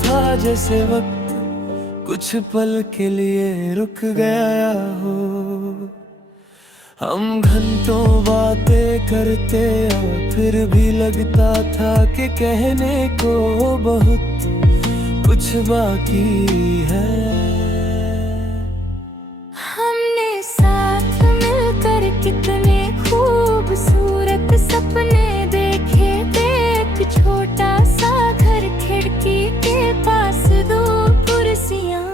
था जैसे वक्त कुछ पल के लिए रुक गया हो। हम घंटों बातें करते और फिर भी लगता था कि कहने को बहुत कुछ बाकी है। हमने साथ मिलकर कितने खूबसूरत सपने देखे थे। एक छोटा सा घर, खिड़की के पास दो कुर्सियां,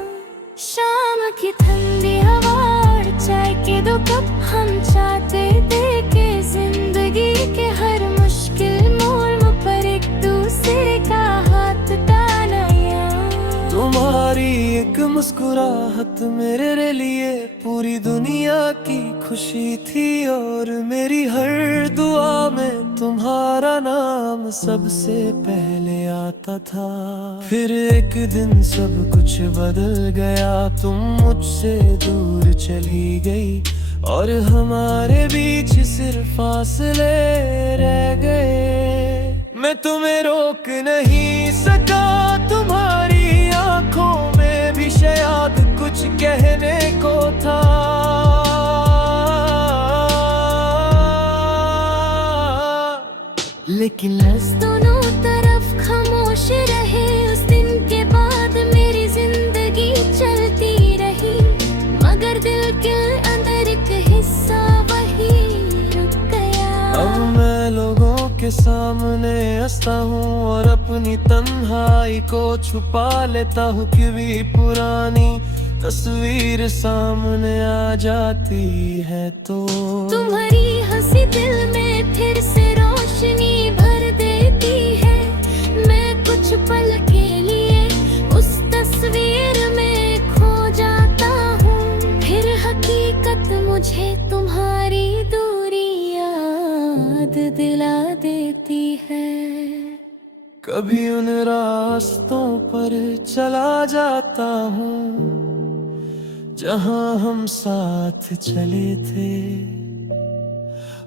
शाम की ठंडी हवा और चाय के दो कप। हम चाहते थे कि जिंदगी के हर मुश्किल मोड़ पर एक दूसरे का हाथ डालिया। तुम्हारी एक मुस्कुराहट मेरे लिए पूरी दुनिया की खुशी थी, और मेरी हर दुआ में तुम्हारा नाम सबसे पहले आता था। फिर एक दिन सब कुछ बदल गया, तुम मुझसे दूर चली गई और हमारे बीच सिर्फ फासले रह गए। मैं तुम्हें रोक नहीं सका, तुम्हारी आंखों में भी शायद कुछ कहने को था। लेकिन दोनों तरफ खामोश रहे। उस दिन के बाद मेरी जिंदगी चलती रही, मगर दिल के अंदर एक हिस्सा वही रुक गया। अब मैं लोगों के सामने हंसता हूँ और अपनी तन्हाई को छुपा लेता हूँ। कभी पुरानी तस्वीर सामने आ जाती है तो तुम्हारी हंसी दिल में फिर से रोशनी भर देती है। मैं कुछ पल के लिए उस तस्वीर में खो जाता हूँ, फिर हकीकत मुझे तुम्हारी दूरी याद दिला देती है। कभी उन रास्तों पर चला जाता हूँ जहाँ हम साथ चले थे।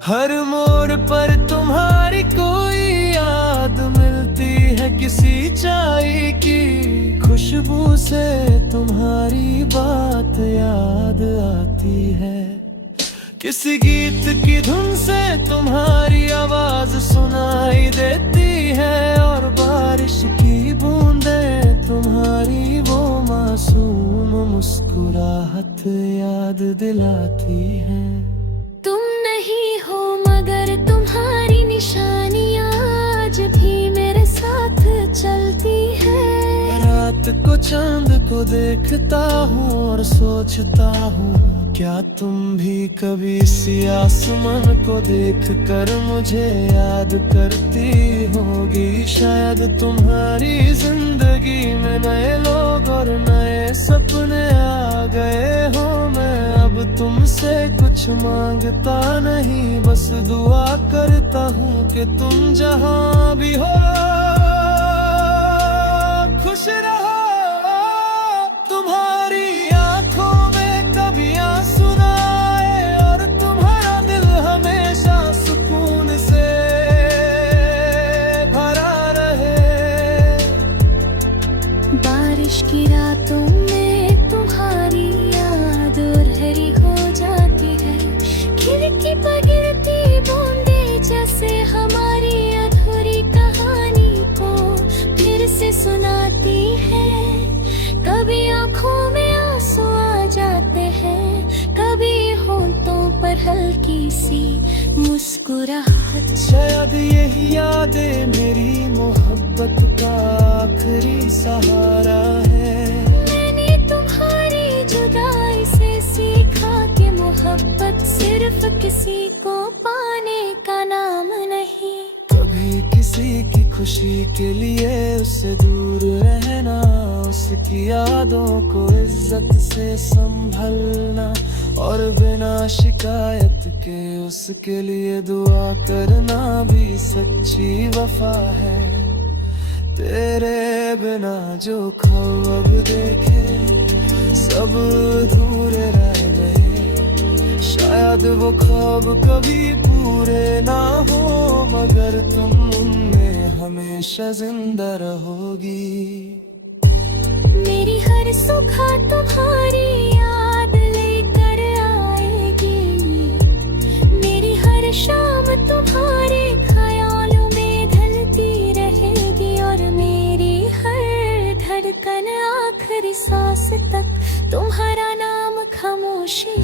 हर मोड़ पर तुम्हारी कोई याद मिलती है, किसी चाय की खुशबू से तुम्हारी बात याद आती है। किसी गीत की धुन से तुम्हारी आवाज सुनाई देती है, और बारिश की बूंदें तुम्हारी वो मासूम मुस्कुराहट याद दिलाती हैं। तुम नहीं हो मगर तुम्हारी निशानियां आज भी मेरे साथ चलती है। रात को चांद को देखता हूँ और सोचता हूँ, क्या तुम भी कभी इसी आसमान को देख कर मुझे याद करती होगी। शायद तुम्हारी जिंदगी में नए लोग और नए सपने आ गए हो। मैं अब तुमसे कुछ मांगता नहीं, बस दुआ करता हूँ कि तुम जहाँ भी हो खुश रहो। तुम्हारी आंखों में कभी आंसू ना आए और तुम्हारा दिल हमेशा सुकून से भरा रहे। बारिश की रातों में तुम्हारी याद गहरी हो जाती है। खिड़की पर गिरती बूंदें जैसे हमारी अधूरी कहानी को फिर से सुनाती है। कभी आंखों में आंसू आ जाते हैं, कभी होंठों पर हल्की सी मुस्कुराहट। शायद यही यादें मेरी मोहब्बत का आखिरी सहारा है। मैंने तुम्हारी जुदाई से सीखा कि मोहब्बत सिर्फ किसी को पाने का नाम नहीं। कभी किसी की खुशी के लिए उससे दूर रहना, उसकी यादों को इज्जत से संभलना, और बिना शिकायत के उसके लिए दुआ करना भी सच्ची वफा है। तेरे बिना जो ख्वाब देखे सब अधूरे रह गए। शायद वो ख्वाब कभी पूरे ना हो, मगर तुम उनमें हमेशा जिंदा रहोगी। सुबह तुम्हारी याद लेकर आएगी, मेरी हर शाम तुम्हारे ख्यालों में ढलती रहेगी, और मेरी हर धड़कन आखिरी सांस तक तुम्हारा नाम खामोशी